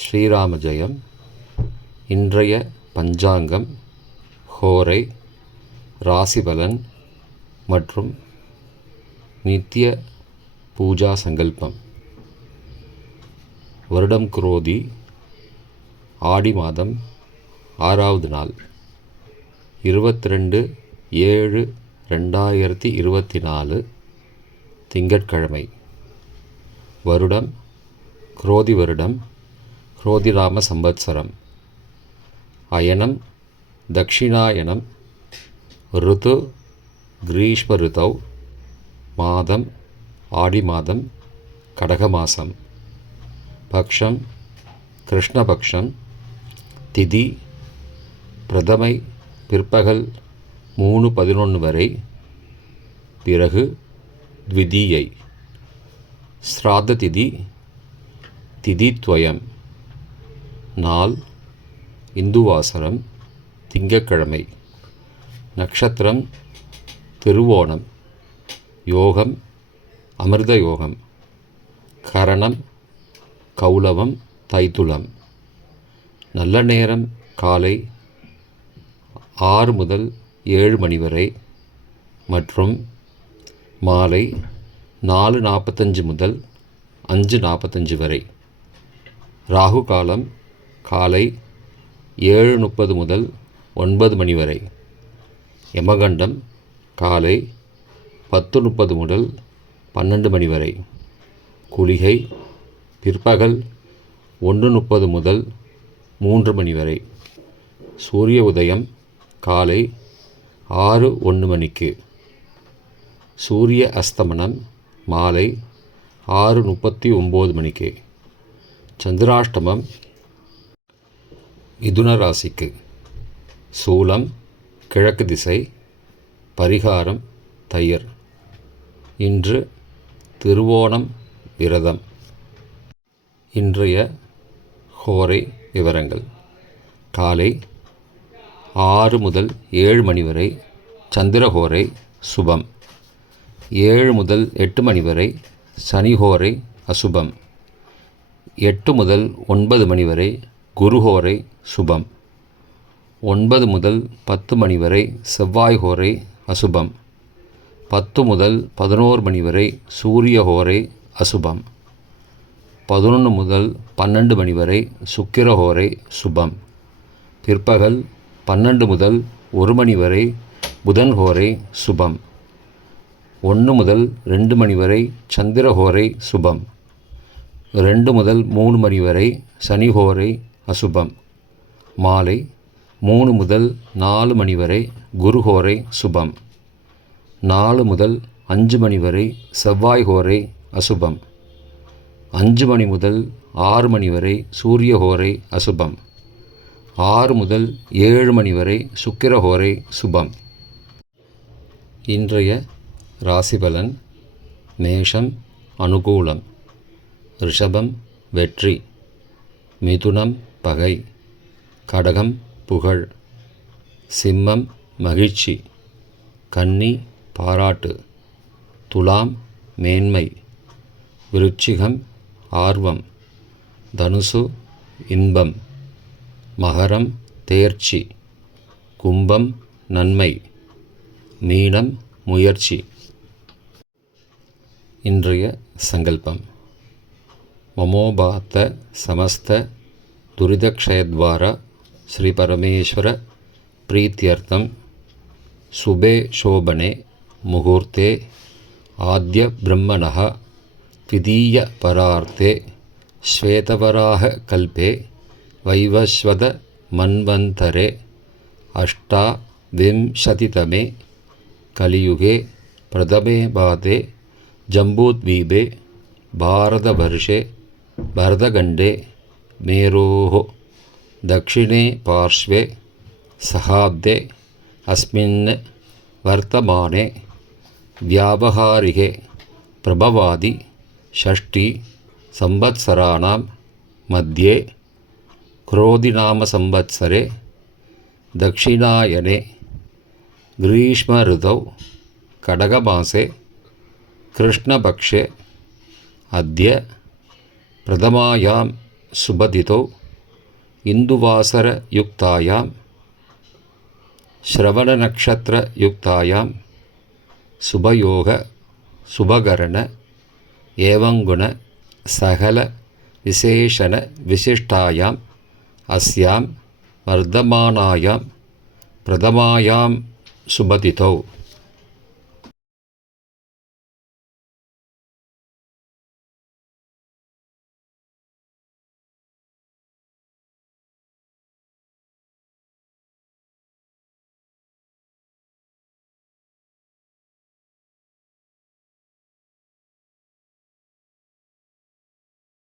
ஸ்ரீராம ஜெயம். இன்றைய பஞ்சாங்கம், ஹோரை, ராசிபலன் மற்றும் நித்திய பூஜா சங்கல்பம். வருடம் குரோதி, ஆடி மாதம் 6வது நாள், 22/7/2024 திங்கட்கிழமை. வருடம் குரோதி வருடம், குரோதிராம சம்பத்சரம். அயனம் தக்ஷிணாயனம். ருது கிரீஷ்ம ருதௌ. மாதம் ஆடி மாதம், கடக மாதம். பக்ஷம் கிருஷ்ணபக்ஷம். திதி பிரதமை பிற்பகல் 3:11 வரை, பிறகு த்விதீயை. ஸ்ராத்த திதி திதித்வயம். நாள் இந்துவாசரம், திங்கட்கிழமை. நட்சத்திரம் திருவோணம். யோகம் அமிர்த யோகம். கரணம் கௌலவம் தைத்துளம். நல்ல நேரம் காலை 6 முதல் 7 மணி வரை மற்றும் மாலை 4:45 முதல் 5:45 வரை. ராகு காலம் காலை 7:30 முதல் 9 மணி வரை. யமகண்டம் காலை 10:30 முதல் 12 மணி வரை. குளிகை பிற்பகல் 1:30 முதல் 3 மணி வரை. சூரிய உதயம் காலை 6:01 மணிக்கு. சூரிய அஸ்தமனம் மாலை 6:39 மணிக்கு. சந்திராஷ்டமம் மிதுன ராசிக்கு. சூலம் கிழக்கு திசை. பரிகாரம் தயிர். இன்று திருவோணம் விரதம். இன்றைய ஹோரை விவரங்கள். காலை 6 முதல் 7 மணி வரை சந்திரஹோரை சுபம். 7 முதல் 8 மணி வரை சனிஹோரை அசுபம். 8 முதல் 9 மணி வரை குருஹோரை சுபம். 9 முதல் 10 மணி வரை செவ்வாய்ஹோரை அசுபம். 10 முதல் 11 மணி வரை சூரியஹோரை அசுபம். 11 முதல் 12 மணி வரை சுக்கிரஹோரை சுபம். பிற்பகல் 12 முதல் 1 மணி வரை புதன்ஹோரை சுபம். 1 முதல் 2 மணி வரை சந்திரஹோரை சுபம். 2 முதல் 3 மணி வரை சனிஹோரை அசுபம். மாலை 3 முதல் 4 மணி வரை குருஹோரை சுபம். 4 முதல் 5 மணி வரை செவ்வாய்ஹோரை அசுபம். 5 மணி முதல் 6 மணி வரை சூரியஹோரை அசுபம். 6 முதல் 7 மணி வரை சுக்கிரஹோரை சுபம். இன்றைய ராசிபலன். மேஷம் அனுகூலம். ரிஷபம் வெற்றி. மிதுனம் பகை. கடகம் புகழ். சிம்மம் மகிழ்ச்சி. கன்னி பாராட்டு. துலாம் மேன்மை. விருச்சிகம் ஆர்வம். தனுசு இன்பம். மகரம் தேர்ச்சி. கும்பம் நன்மை. மீனம் முயற்சி. இன்றைய சங்கல்பம். மமோபாத்த சமஸ்த துரிதக்ஷயத்வாரா ஸ்ரீ பரமேஸ்வர பிரீத்தியர்த்தம் சுபே சோபனே முகூர்த்தே ஆத்ய பிரம்மணः த்விதீய பரார்த்தே ஸ்வேதவராக கல்பே வைவஸ்வத மன்வந்தரே அஷ்டாவிம்சதிதமே கலியுகே பிரதமே பாதே ஜம்பூத்வீபே பாரதவர்ஷே பரதகண்டே மேரோः தக்ஷிணே பார்ஷ்வே சகாப்தே அஸ்மின் வர்த்தமானே வியாபகாரிகே பிரபவாதி ஷஷ்டி சம்பத்சராணாம் மத்தியே குரோதிநாம சம்பத்சரே தக்ஷிணாயனே ग्रीष्म ऋतौ கடகமாசே கிருஷ்ணபக்ஷே அத்ய பிரதமாயாம் सुबदितौ इन्दुवासरयुक्तायां श्रवणनक्षत्रयुक्तायां शुभयोग शुभकरण एवंगुण सकल विशेषण विशिष्टायाम् अस्यां वर्धमानायां प्रथमायां सुबदितौ